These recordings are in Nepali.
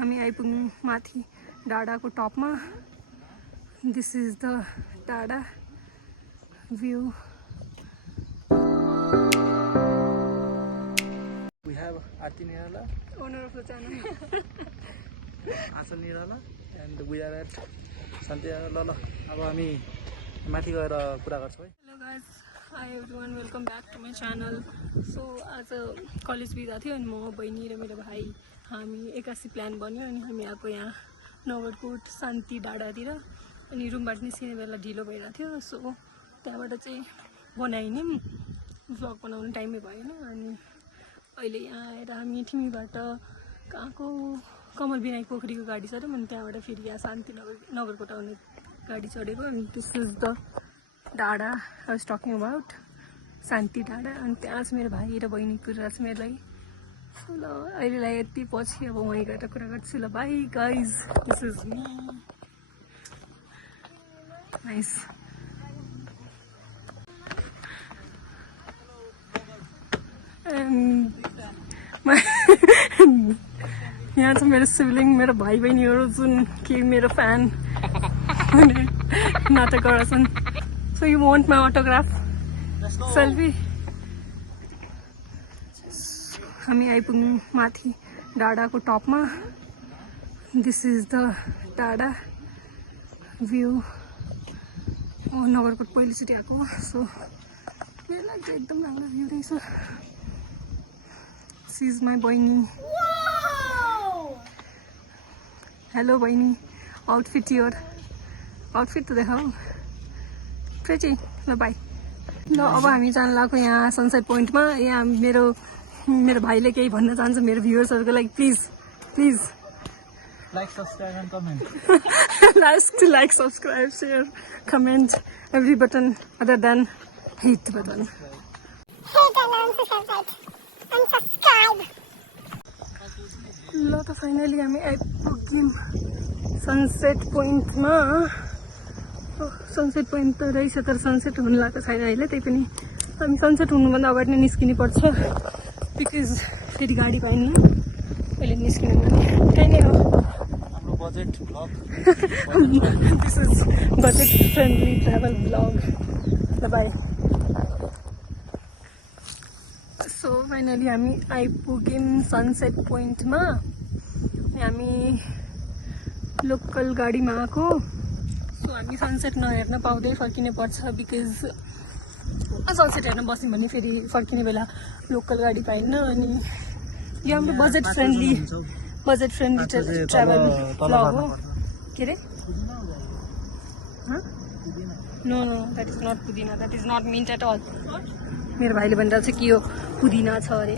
हामी आइपुग्यौं माथि डाडाको टपमा. This is the dada view. We have Aarti Nirala, Owner of the channel. Achal Nirala, and we are at Santi Lala. अब हामी माथि गएर कुरा गर्छौँ है. Hello guys, hi everyone, welcome back to my channel. So आज कलेज बिदा थियो अनि म बहिनी र मेरो भाइ हामी 81 प्लान बन्यो अनि हामी आएको यहाँ नगरकोट शान्ति डाडातिर. अनि रुमबाट निस्किने बेला ढिलो भइरहेको थियो. सो त्यहाँबाट चाहिँ बनाइने भ्लग बनाउनु टाइमै भएन. अनि अहिले यहाँ आएर हामी ठिमीबाट कहाँको कमल विनायक पोखरीको गाडी चढ्यौँ अनि त्यहाँबाट फेरि यहाँ शान्ति नगरकोट आउने गाडी चढेको. अनि this is the dada I was talking about Shanti Dada. अनि त्यहाँ चाहिँ मेरो भाइ र बहिनी कुरिरहेको छ मेरो लागि. ल अहिलेलाई यति पछि अब वहीँ गएर कुरा गर्छु. ल by guys, this is me. Nice. यहाँ चाहिँ मेरो सिब्लिङ मेरो भाइ बहिनीहरू जुन कि मेरो फ्यान नाटक गर्छन्. So you want my autograph selfie. हामी आइपुग्यौँ माथि डाडाको टपमा. This is the dada view. म नगरकोट पहिलोचोटि आएको. सो मेरो लागि चाहिँ एकदम राम्रो भ्यू रहेछ. सी इज माई बहिनी. हेलो बहिनी, आउटफिट योर आउटफिट त देखाऊ प्रेची. ल बाई. ल अब हामी जान लाग्यो यहाँ सनसेट पोइन्टमा. यहाँ मेरो भाइले केही भन्न चाहन्छ मेरो भ्युवर्सहरूको लागि. Please please Like, subscribe and comment. like, subscribe, share, comment, every button other than hate button. Hit and unsubscribe. ल त फाइनली हामी आइपुग्यौँ सनसेट पोइन्टमा. सनसेट पोइन्ट त रहेछ तर सनसेट हुनु लाग्छ छैन अहिले. त्यही पनि हामी सनसेट हुनुभन्दा अगाडि नै निस्किनु पर्छ बिकज फेरि गाडी पाइन्न. अहिले निस्किनु भने त्यही नै हो. हाम्रो budget vlog. This is budget friendly travel blog. ल बाई. सो फाइनली हामी आइपुग्यौँ सनसेट पोइन्टमा. हामी लोकल गाडीमा आएको. सो हामी सनसेट नहेर्न पाउँदै फर्किनु पर्छ बिकज सनसेट हेर्न बस्यौँ भने फेरि फर्किने बेला लोकल गाडी पाइन्न. अनि यो हाम्रो बजेट फ्रेन्डली ट्राभल ब्लग हो. के अरे no no that is not pudina. That is not mint at all. मेरो भाइले भनिरहेको छ कि यो पुदिना छ अरे.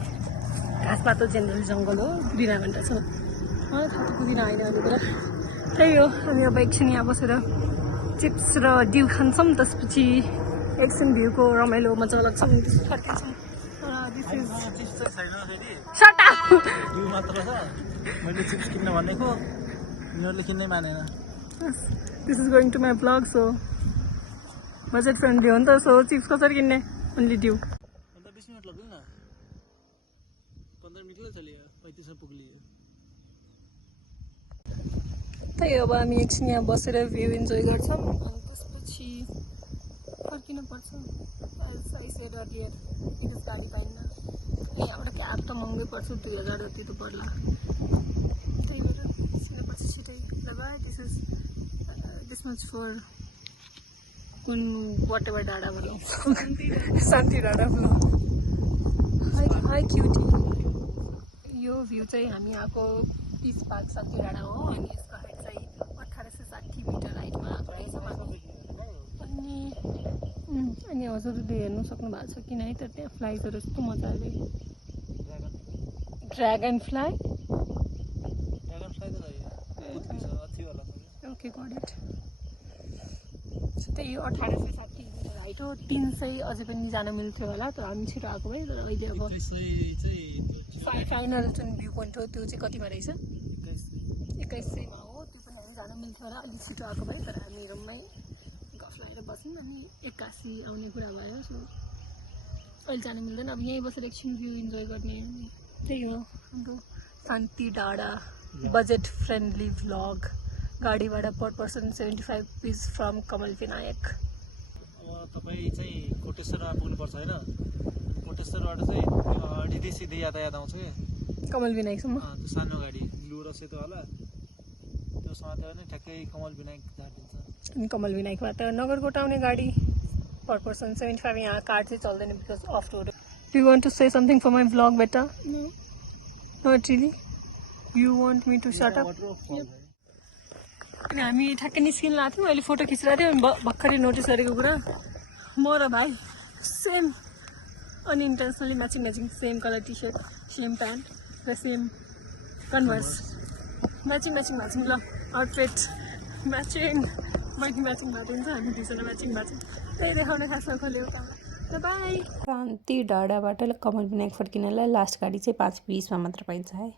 घाँसपात जेनरल जङ्गल हो. पुदिना भनिरहेको छ. मलाई थाहा त पुदिना होइन अहिले कुरा. त्यही हो. हामी अब एकछिन यहाँ बसेर चिप्स र डिउ खान्छौँ. त्यसपछि एकछिन भ्यूको रमाइलो मजा लाग्छ. त्यसपछि फर्किन्छौँ. यो मात्र छ. मैले चिप्स किन्न भनेको यिनीहरूले किन्नै मानेन. This is going to my blog. So budget friendly हो नि त. सो चिप्स कसरी किन्ने? ओन्ली ड्यू. अन्त 20 मिनट लाग्दैन न. 15 मिनटले चल्यो. 35 पुग्लियो. त्यही अब हामी एकछिन यहाँ बसेर भ्यू इन्जोय गर्छौँ अनि त्यसपछि फर्किनु पर्छ. बिकज गाडी पाइन्न. यहाँबाट क्याब त महँगै पर्छ. 2000 जति त पर्ला. त्यही भएर निस्किनुपर्छ छिटै. लगाए दिस मच फर कुन वाट एभर डाडा भनौँ. शान्ति डाडा भनौँ. High cutie. यो भ्यू चाहिँ हामी आएको पिस पार्क शान्ति डाडा हो. अनि यसको हाइट चाहिँ 1860 मिटर हाइटमा आएको रहेछ माथि. अनि हजुरले हेर्नु सक्नु भएको छ कि नै त त्यहाँ फ्लाइजहरू यस्तो मजाले. Dragon fly. Okay got it. त्यही हो 1860 मिटर हाइट हो. 300 अझै पनि जान मिल्थ्यो होला तर हामी छिटो आएको भए. तर अहिले अब फाइनल जुन भ्यू पोइन्ट हो त्यो चाहिँ कतिमा रहेछ? 2100मा हो. त्यो पनि हामी जान मिल्थ्यो होला. अलिक छिटो आएको भए. तर हामी रुममै गफ लगाएर बस्यौँ अनि 81 आउने कुरा भयो. सो अहिले जान मिल्दैन. अब यहीँ बसेर एकछिन भ्यू इन्जोय गर्ने. त्यही हो हाम्रो शान्ति डाडा. बजेट फ्रेन्डली भ्लग गाडी भाडा पर पर्सन 75 रुपिस फ्रम कमल विनायक अब तपाईँ चाहिँ कोटेश्वरमा पुग्नुपर्छ होइन कोटेश्वरबाट चाहिँ डिदी सिधै यातायात आउँछ क्या कमल विनायकसम्म त्यो सानो गाडी ब्लु र सेतो होला त्यो समातेर नै ठ्याक्कै कमल विनायक झारिदिन्छ अनि कमल विनायकबाट नगरकोट आउने गाडी पर पर्सन 75 यहाँ कार्ड चाहिँ चल्दैन because off road you want to say something for my vlog बेटा not really you want me to shut up अनि हामी ठ्याक्कै निस्किन लाग्थ्यौँ थियौँ अहिले फोटो खिचिरहेको थियौँ अनि भर्खरै नोटिस गरेको कुरा म र भाइ same unintentionally matching same colour T shirt same pant र सेम कन्भर्स म्याचिङ ल आउटफिट म्याचिङ म्याचिङ भएको हुन्छ हामी दुईजना म्याचिङ त्यही देखाउने खासमा खोल्यो त बाई शान्ति डाँडाबाट कमल विनायक फर्किनलाई लास्ट गाडी चाहिँ 5:20मा मात्र पाइन्छ है